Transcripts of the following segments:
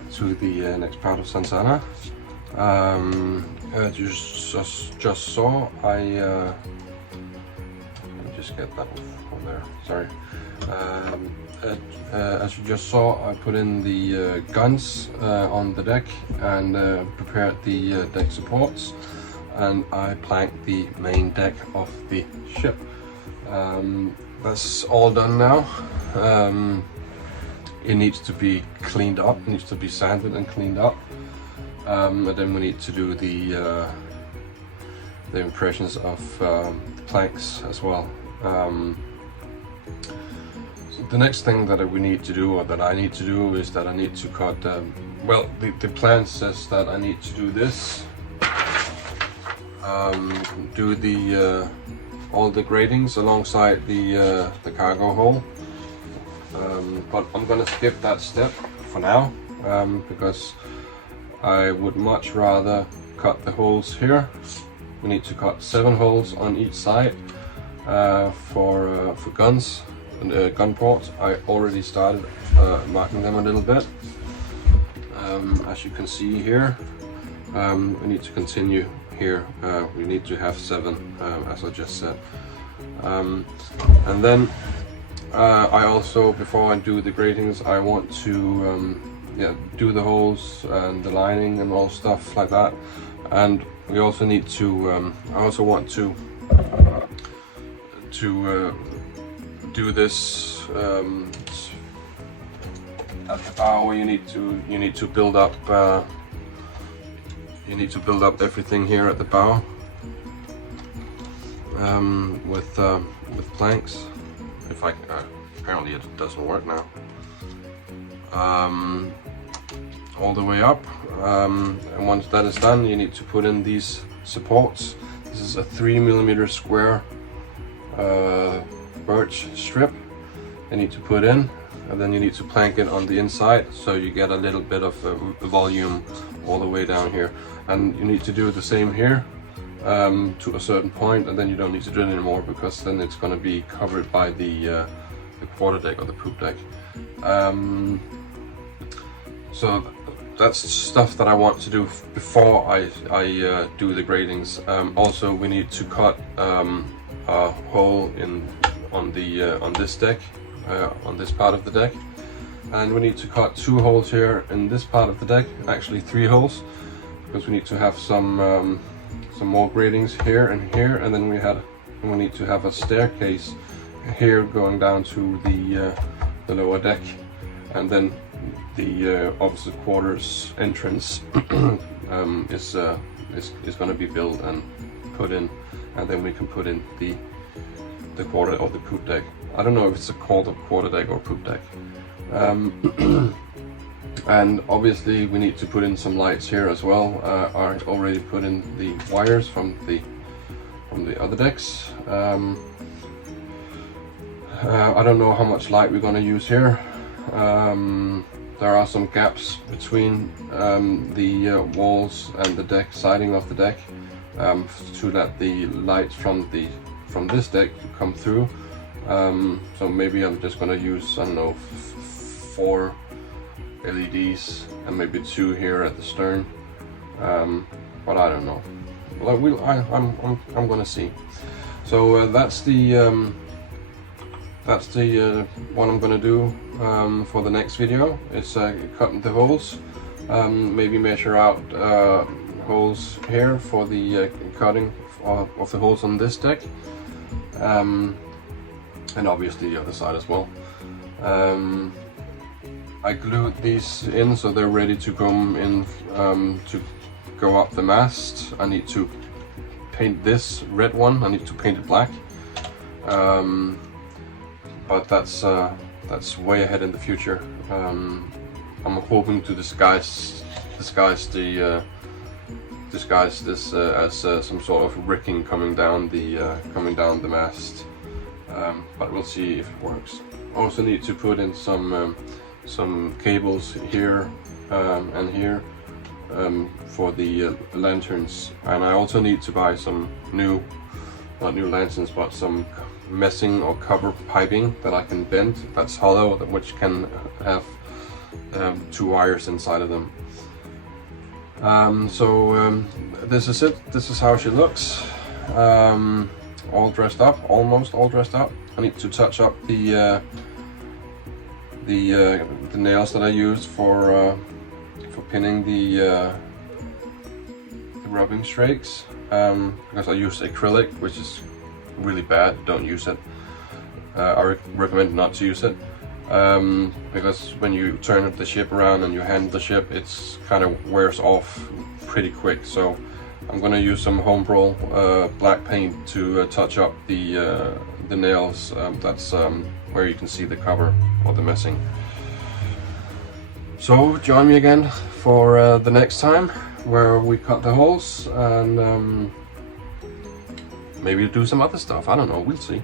back to the next part of Santana. As you just saw, let me just get that on there, sorry. As you just saw, I put in the guns on the deck and prepared the deck supports, and I planked the main deck of the ship. That's all done now. It needs to be cleaned up, it needs to be sanded and cleaned up, and then we need to do the impressions of the planks as well. So the next thing that we need to do, or that I need to do, is that I need to cut, well, the plan says that I need to do this, do the all the gratings alongside the cargo hole. But I'm gonna skip that step for now, because I would much rather cut the holes here. We need to cut 7 holes on each side for guns and gun ports. I already started marking them a little bit. As you can see here, we need to continue here. We need to have 7, as I just said. And then I also, before I do the gratings, I want to do the holes and the lining and all stuff like that. And we also need to, I also want to do this at the bow, where you need to build up everything here at the bow with planks. If I apparently it doesn't work now. All the way up, and once that is done, you need to put in these supports. This is a 3mm square birch strip you need to put in, and then you need to plank it on the inside, so you get a little bit of volume all the way down here. And you need to do the same here to a certain point, and then you don't need to do it anymore, because then it's going to be covered by the quarterdeck or the poop deck. So that's stuff that I want to do before I do the gratings. Also, we need to cut a hole on this deck, on this part of the deck, and we need to cut 2 holes here in this part of the deck. Actually 3 holes, because we need to have some more gratings here and here, and then we need to have a staircase here going down to the lower deck, and then the opposite quarters entrance is going to be built and put in, and then we can put in the quarter or the poop deck. I don't know if it's called a quarter deck or poop deck. And obviously we need to put in some lights here as well. I already put in the wires from the other decks. I don't know how much light we're going to use here. There are some gaps between the walls and the deck siding of the deck, to let the light from this deck come through. So maybe I'm just going to use, I don't know, 4 LEDs and maybe 2 here at the stern, but I don't know. Well, I'm gonna see. So that's the what I'm gonna do for the next video. It's cutting the holes, maybe measure out holes here for the cutting of the holes on this deck, and obviously the other side as well. I glued these in so they're ready to come in to go up the mast. I need to paint this red one, I need to paint it black, but that's way ahead in the future. I'm hoping to disguise this as some sort of ricking coming down the mast, but we'll see if it works. Also need to put in some cables here and here for the lanterns, and I also need to buy some not new lanterns, but some messing or copper piping that I can bend, that's hollow, which can have 2 wires inside of them. This is it. This is how she looks, all dressed up, almost all dressed up. I need to touch up the nails that I used for pinning the rubbing strakes, because I used acrylic, which is really bad. Don't use it. I recommend not to use it, because when you turn the ship around and you handle the ship, it's kind of wears off pretty quick. So I'm gonna use some Homebrew black paint to touch up the nails. That's where you can see the cover or the messing. So join me again for the next time where we cut the holes, and maybe do some other stuff. I don't know, we'll see.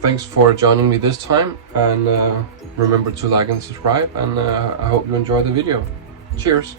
Thanks for joining me this time, and remember to like and subscribe, and I hope you enjoy the video. Cheers!